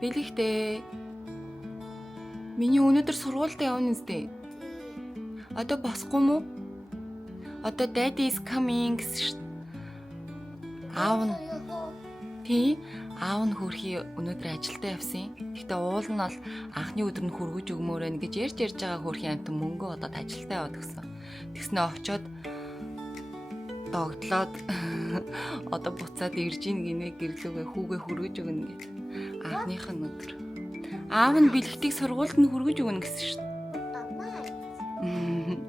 Бэлэгтэй. Миний өнөөдөр сургуультай явна үстэй. Одоо босхгүй мүү? Одоо daddy is coming гэсэн шүү. Аав нь. Тий, аав нь хөрхий өнөөдөр ажилдаа явсан. Гэхдээ уул нь бол анхны өдөр нь хөргөж өгмөөр байна гэж ярьж байгаа хөрхий амтан мөнгө одоод ажилдаа яваад гисэн. Тэгснэ очоод догтлоод одоо буцаад ирж ийн гинэ гэрлүүгээ хүүгээ хөргөж өгнө гэж. Анхных нь өдөр. Аав нь бэлэгтийг сургуульд нь хөргөж өгнө гэсэн шүү.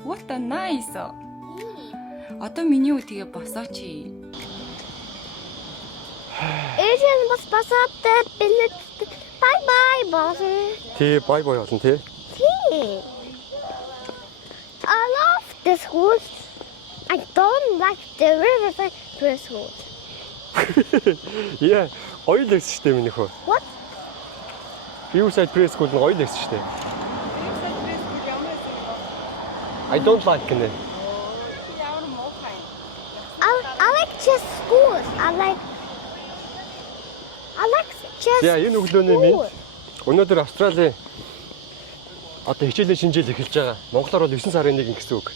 What a nice. Одоо миний үтгээ босооч. Эжен босоод бэлэг bye bye босоо. Тий, bye bye болно тий. Тий. I love the schools. I don't like the riverside preschool. Yeah, гоё л гэсэн шүү дээ минийхөө. What? Riverside preschool нь гоё л гэсэн шүү дээ. I don't like it. I like chess schools. I like chess. Яа, энэ өглөөний минь өнөөдөр Австралийн одоо хичээлийн шинэ жил эхэлж байгаа. Монголоор бол 9 сарын 1 гэсэн үг.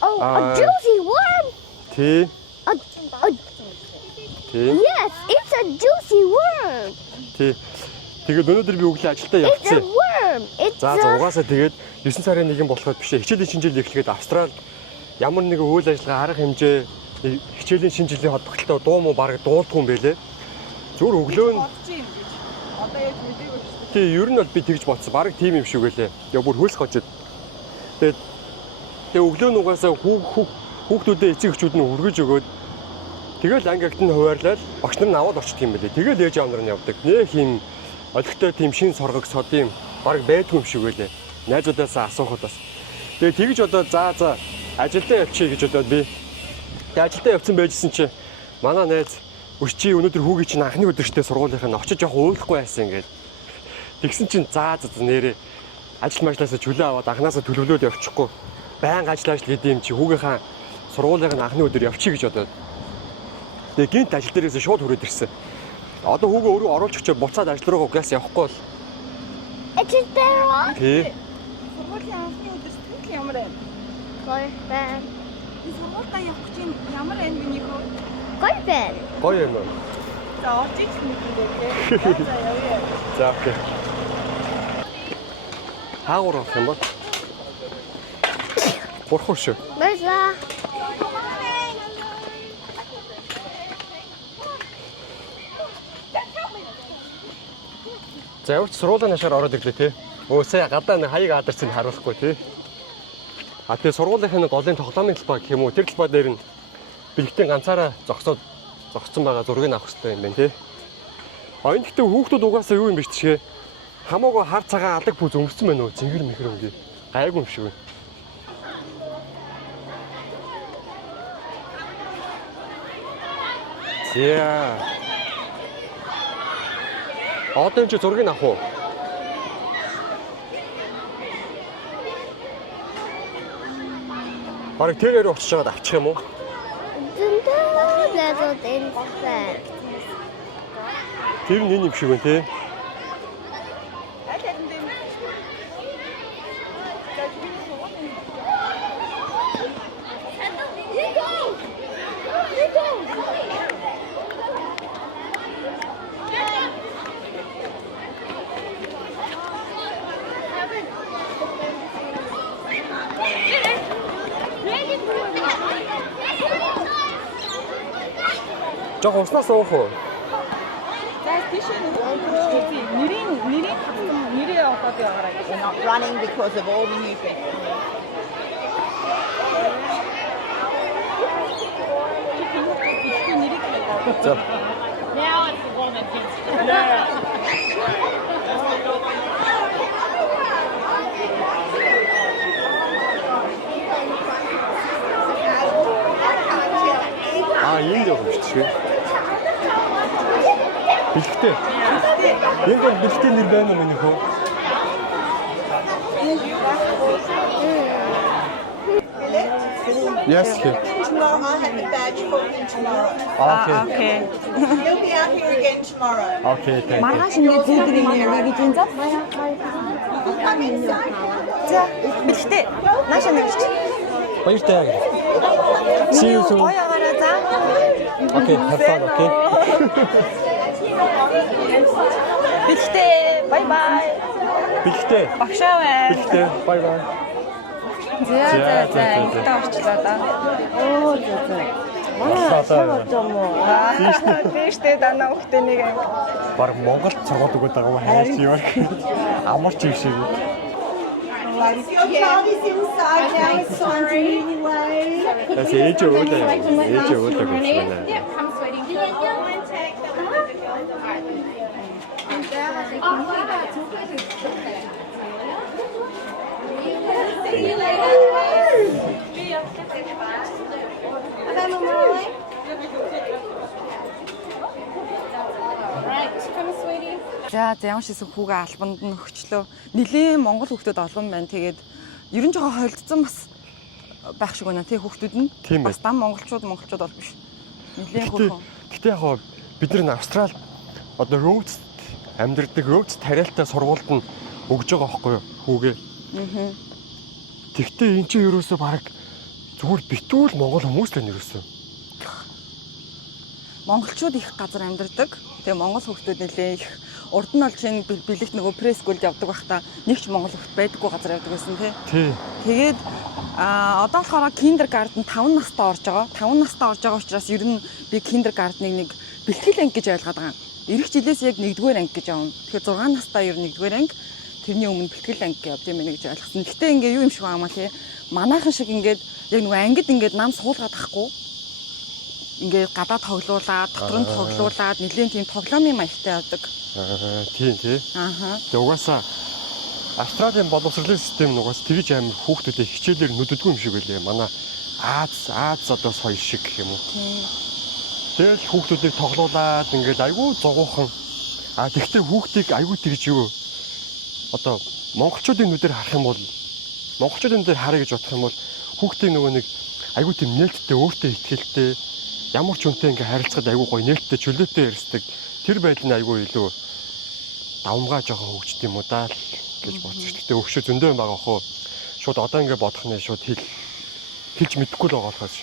Oh, a juicy worm. Тий. Тий. Yes, it's a juicy worm. Тий. Тэгээд өнөөдөр би өглөө ажилдаа It's a явцсан. worm. It's За угаасаа тэгээд 9 сарын 1 болохоор биш ээ. Хичээлийн шинэ жил эхлэхэд Австрали ямар нэгэн үйл ажиллагаа арга хэмжээ хичээлийн шинэ жилийн холбогдлолтой дуу муу бараг дуулдгүй юм байлээ. Зүгээр өглөө нь Одоо яаж мэдээгүй шүү дээ. тий, ер нь бол би тэгж бодсон. Бараг тийм юм шиг байлээ. Яа бүр хөлс хочод. Тэгээд өглөө нь угаасаа хүүхдүүдээ эцэг эхчүүд нь үргэж өгөөд тэгэл ангилт нь хуваарлал багш нар нь аваад орчдөг юм байлээ. Тэгэл ээж аав нар нь явдаг. Нэх юм олигтой тийм шин соргог сод юм бараг байдгүй юм шиг байлээ. Найзуудаасаа асуухад бас. Тэгээд тэгж одоо за ажилдаа явчих гэж бодоод би. Тэгээд ажилдаа явцсан байжсэн чи манай найз өччи өнөөдөр хүүгийн чинь анхны өдөртөө сургуулийнхаа очиж явах уурлахгүй байсан ингээд. Тэгсэн чинь за нэрээ ажил мажлаасаа чөлөө аваад анханасаа төлөвлөөд явчихгүй. Байнга ажил гэдэг юм чи хүүгийнхаа сургуулийн анхны өдөр явчих гэж бодоод. Тэгээ гинт ажил дээрээс шууд хүрээд ирсэн. Одоо хүүгээ өөрөө оруулж өчөө буцаад ажил руугаа угаас явахгүй бол. It's there. Тий. Сургуулийн анхны өдөр сэтгэл ямар байна? Гоё байна. Би сургуультай явах гэж ямар байна миний хөө? Гоё байна. Гоё юм уу? За очиж мэдээ. За явъя. За окей. Хаагур авах юм бол. Бурхан шүү. Баярлаа. За явж сургуулийн хашаар ороод ирлээ тий. Өөсөө гадаа нэг хаяг адарцыг харуулахгүй тий. А тэгээ сургуулийн нэг голын тоглоомын талбай гэх юм уу? Тэр талбай дээр нь бэлэгтийн ганцаараа зогссон байгаа зургийг авах хэрэгтэй юм байна тий. Оён гэхдээ хүүхдүүд угаасаа юу юм биш тишээ. Хамаагүй хар цагаан алаг пүүз өмссөн байна уу? Зингэр мэхэр өнгө. Гайгүй юм шиг байна. Зя. Одоо энэ зургийг авах уу? Бараг тэрээр очиж чагаад авчих юм уу? Тэр нь энэ юм шиг байна тий. Жог уснаас уух уу? За тийш нэрээ аваад яваарай. We're not running because of all the new things. За. Now it's the one that gets Энд явах юм шүү. Бэлгтэй. Энд бол бэлгтэй нэр байна уу минийхөө? Yes. Okay. Tomorrow I'll have your badge for you tomorrow. Okay. You'll be out here again tomorrow. Okay. Thank you. Маргааш ингээд зүйдэг юм яа гэж энэ зав. За бэлтээ. Нааша нэгч. Баяртай. See you soon. Гоё аваарай за. Okay. Have fun. Okay. Бэлтээ. Бай бай. Бэлтээ. Багшаа бай. Бэлтээ. Bye bye. За. Ингээд орчлоо да. Оо за. Манай шавж юм уу? Тийштэй данаа хөхтэй нэг анги. Бараг Монголд сургууль өгöd байгаа юм хайрч юм. Амарч юм шиг. Your child is inside now. It's time to move away. That's age өвөлөө. Age өвөлөө гэж байна. Come sweetie. You want one tag that we have to go. See you later. Right, come sweetie. За ямар ч гэсэн хүүгээ албанд нь өгчлөө. Нилийн монгол хүүхдүүд олон байна. Тэгээд ер нь жоохон холдсон бас байх шиг байна тий хүүхдүүд нь. Тийм Бас дан монголчууд бол биш. Нилийн хүүхэн. Гэтэ яг бид нар Австрал одоо Rhodes амьдардаг Rhodes тариалтай сургуульд нь өгж байгаа байхгүй юу хүүгээ. Тэгтээ эн чинь ерөөсөө баг зүгээр битүүл монгол хүмүүс л нэрөөсөө. Монголчууд их газар амьдардаг. Тэгээ монгол хүүхдүүд нэлээ их урд нь олж ин бэлэгт нөгөө прескулд явдаг байхдаа нэг ч монгол хүүхд байдаггүй газар явдаг байсан тий. Тэгээд одоо болохоор киндергарден 5 настай орж байгаа. 5 настай орж байгаа учраас ер нь би киндергарденыг нэг бэлтгэл анги гэж ойлгоод байгаа юм. Ирэх жилээс яг 1-р анги гэж авна. Тэгэхээр 6 настай ер нь 1-р анги. Тэрний өмнө бэлтгэл анги явд юм байна гэж ойлгосон. Гэтэ ингээ юу юм шиг байгаа маа тий. Манайхан шиг ингээд яг нөгөө ангид ингээд нам суулгаад ахгүй. Ингээд гадаа тоглуулаад, дотор нь тоглуулаад, нэлийн тийм тоглоомын маягтай явдаг. Тийм тий. Тэгээ угаасаа Австралийн боловсролын систем нугаас тэрж амир хүүхдүүдээ хичээлээр нүддэггүй юм шиг байлээ. Манай Аз одоо соёл шиг гэх юм уу. Тэгэл хүүхдүүдийг тоглуулаад ингээд айгүй зогуухан. Тэгтээ хүүхдийг айгүй тэгж юу одоо монголчуудын нүдээр харах юм бол монголчуудын нүдээр харъя гэж бодох юм бол хүүхдийн нөгөө нэг айгүй тийм нээлттэй өөртөө ихтгэлтэй ямар ч үнтэй ингээ харилцаад айгүй гоё нээлттэй чөлөөтэй ярьцдаг тэр байдал нь айгүй илүү давмгаа жоохон хөгжд юм уу даа л гэж бодчих. Гэхдээ өгшөө зөндөө юм байгаа хөө. Шууд одоо ингээ бодох нь шууд хэлж мэдэхгүй л байгаа болохоос.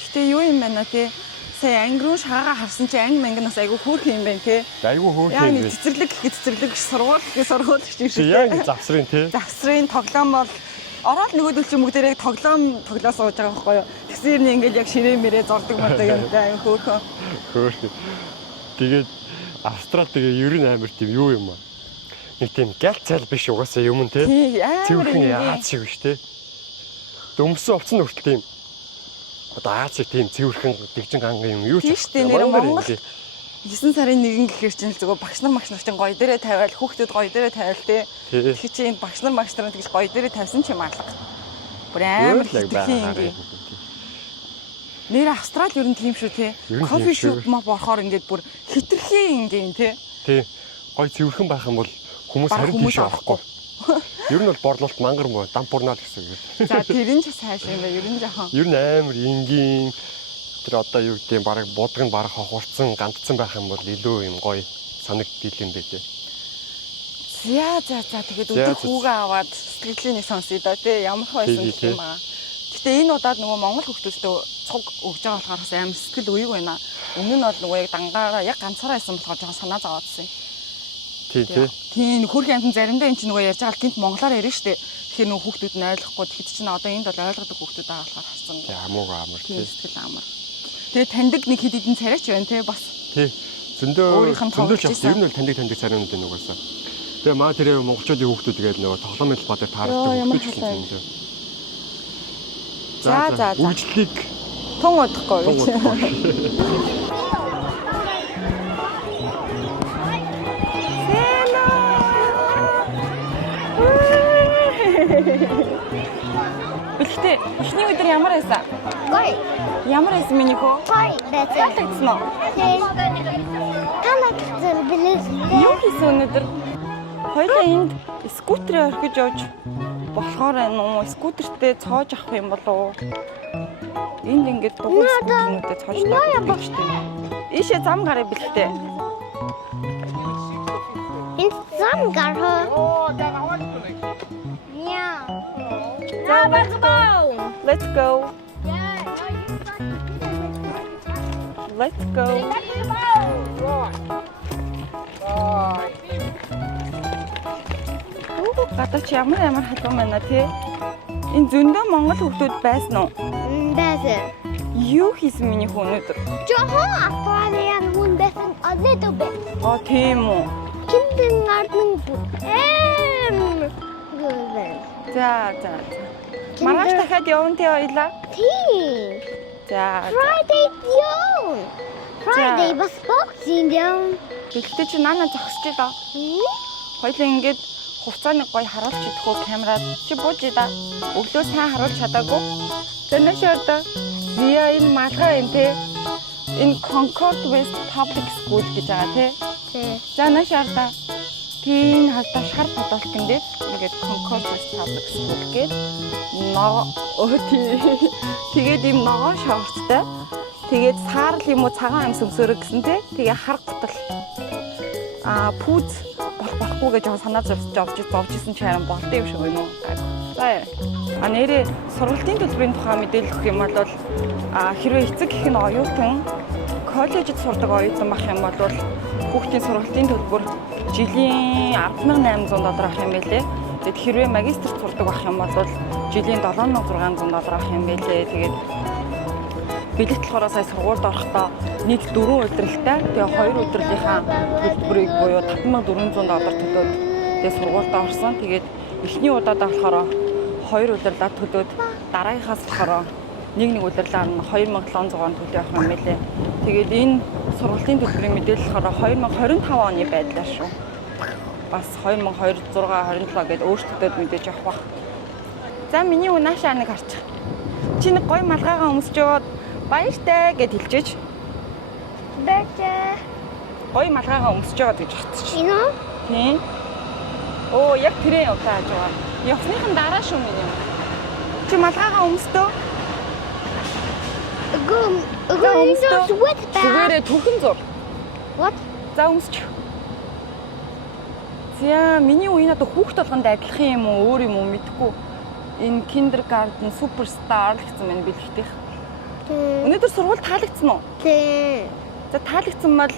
Гэхдээ юу юм байна те? Сая анги руу шагаа харсан чи анги мангнаас айгүй хөөх юм байна те. Айгүй хөөх юм байна. бэ. Цэцэрлэг гэхэд цэцэрлэг биш, сургууль гэхэд сургууль гэж шиг. Яг завсрын те. Завсрын тоглоом бол ороод нөгөөдөл чи мөгдөрөө тоглоом тоглоо сууж байгаа байхгүй юу? Тэгсээр нь ингээл яг ширээ мэрээ зордог мордог юм да айгүй хөөхөө. Хөөх. Тэгээд Австрал тэгээ ер нь амар тийм юу юм аа. Нэг тийм галт цайл биш угаасаа юм те. Цэвэрхэн Аз шиг биш те. Дөмсөн овцсон хүртэл тийм одоо Аз шиг тийм цэвэрхэн дэгжин ганган юм юу ч тийм нэр Монгол 9 сарын 1 гэхээр чинь зөвхөн багш нар чинь гоё дээрээ тавиал хүүхдүүд гоё дээрээ тавиал те. Тэгэхээр чи энэ багш нар тэгж гоё дээрээ тавьсан ч юм алга. Бүр амар хитрхийн юм. Нэр Австрал ер нь тийм шүү те. Кофе шоп маа борохоор ингээд бүр хитрхийн ингийн те. Тий. Гоё цэвэрхэн байх юм бол хүмүүс харин тийш орохгүй. Ер нь бол борлуулалт мангар муу дампуурнаа л гэсэн үг. За тэр нь ч сайш юм байна. Ер нь жоохон. Ер нь амар энгийн тэр одоо юу гэдэг бараг будганд барах хохурцсан гандцсан байх юм бол илүү юм гоё санагддийл юм бэ те. За тэгээд өдөр хүүгээ аваад сэтгэлийн нэг сонсъё да те ямар байсан гэх юм аа. Гэтэ энэ удаад нөгөө монгол хүүхдүүдтэй цуг өгж байгаа болохоор амар сэтгэл үеиг байна. Өмнө нь бол нөгөө яг дангаараа яг ганцаараа байсан болохоор жоохон санаа зовоодсэн. Тийм хөрхийн амтан заримдаа эн чинь нөгөө ярьж байгаа гинт монголоор ярина штэ. Тэгэхээр нөгөө хүүхдүүд нь ойлгохгүй тэгэхэд чинь одоо энд бол ойлгодог хүүхдүүд байгаа болохоор харсан. Амууга амар тийм сэтгэл амар. Тэгээ таньдаг нэг хэд хэдэн царайч байна те бас. Тий. Зөндөө шахсан. Ер нь бол таньдаг царайнууд байна угаасаа. Тэгээ маа тэр монголчуудын хүүхдүүд тэгээд нөгөө тоглоомын талбай дээр таардаг хүүхдүүд ч юм. За. Үйлчлэлийг тун удахгүй гэж. Бэлтээ эхний өдөр ямар байсан? Гоё. Ямар байсан миний хөө? Гоё байсан. Таалагдсан уу? Таалагдсан билээ. Юу хийсэн өнөөдөр? Хоёлаа энд скутерээр орхиж явж болохоор скутертэй цоож авах юм болов уу? Энд ингээд дугуйс бүхнүүдэд цоошлоод бичдэг. Ийшээ зам гарыг бэлтээ. Энэ зам гарах. Yeah. Let's go. Let's go. Гадаач ямар халуун байна тий. Энэ зөндөө Монгол хүмүүс байсан уу? Байсан. Юу хийсэн миний хүн өнөөдөр? Жохон аквариум хүн байсан a little bit. Аа тийм үү. Kindergarten. Good. За. Маргааш дахиад явна тий хоёлаа. Тий. За. Friday ёо. Friday бас boxing ёо. Гэхдээ чи наана зогсож даа. Хоёлаа ингээд хуцааны гоё харуулж идэх үү камераад чи бууж да. Өглөө сайн харуулж чадаагүй. Тэнэшээд зя энэ малгай юм те. Энэ Concord West Public School гэж байгаа те. Тий. За нашаарда. Тийм халтаа шар бодолтон дээр ингээд Concord West Public School гээд тэгээд ийм ногоон шорцтой. Тэгээд саарл юм уу цагаан юм сөмсөрөг гэсэн те. Тэгээ хар гутал. Пүүз болохгүй гэж санаа зовж исэн чи харин болд юм шиг байна уу? За. Нэрээ сургалтын төлбөрийн тухай мэдээлэл өгөх юм бол хэрвээ эцэг гэх нь оюутан коллежид сурдаг оюутан байх юм бол хүүхдийн сургалтын төлбөр жилийн 10,800 доллар авах юм байлээ. Тэгэд хэрвээ магистрт сурдаг байх юм бол жилийн 7,600 доллар авах юм байлээ. Тэгээд билет болохоор сая сургуульд орохдоо нэг 4 удиралтай. Тэгээ 2 удирлынхаа төлбөрийг буюу 5,400 доллар төлөөд тэгээ сургуульд орсон. Тэгээд эхний удаадаа болохоор 2 удирлаа төлөөд дараагийнхаас болохоор нэг удирлаар нь 2,700 төлөө явах юм байлээ. Тэгээд энэ сургуулийн төлбөрийн мэдээлэл болохоор 2025 оны байдлаар шүү. Бас 2026 27 гэдээ өөрчлөлтөд мэдээж авах бах. За миний унаашаа нэг харчих. Чи нэг гоё малгайгаа өмсөж яваад баяртай гэд хэлжээч. Баяртай. Гоё малгайгаа өмсөж яваад гэж хатчих. Энэ үү? Тийм. Оо яг тэрээ яваа гэж байгаа. Явсныхан дараа шүү миний. Чи малгайгаа өмсдөө? Sweat bag. Зүгээрээ түүхэн зур. What? За өмсч. За миний үе надад хүүхд толгонд адилхан юм уу өөр юм уу мэдэхгүй. Энэ kindergarten superstar гэсэн мэн бэлгтих. Өнөөдөр сургууль таалагдсан уу? Тий. За таалагдсан бол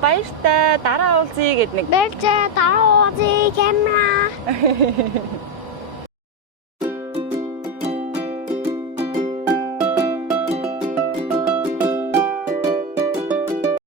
баяртай дараа уулзъя гэд нэг. Баяртай дараа уулзъя камера.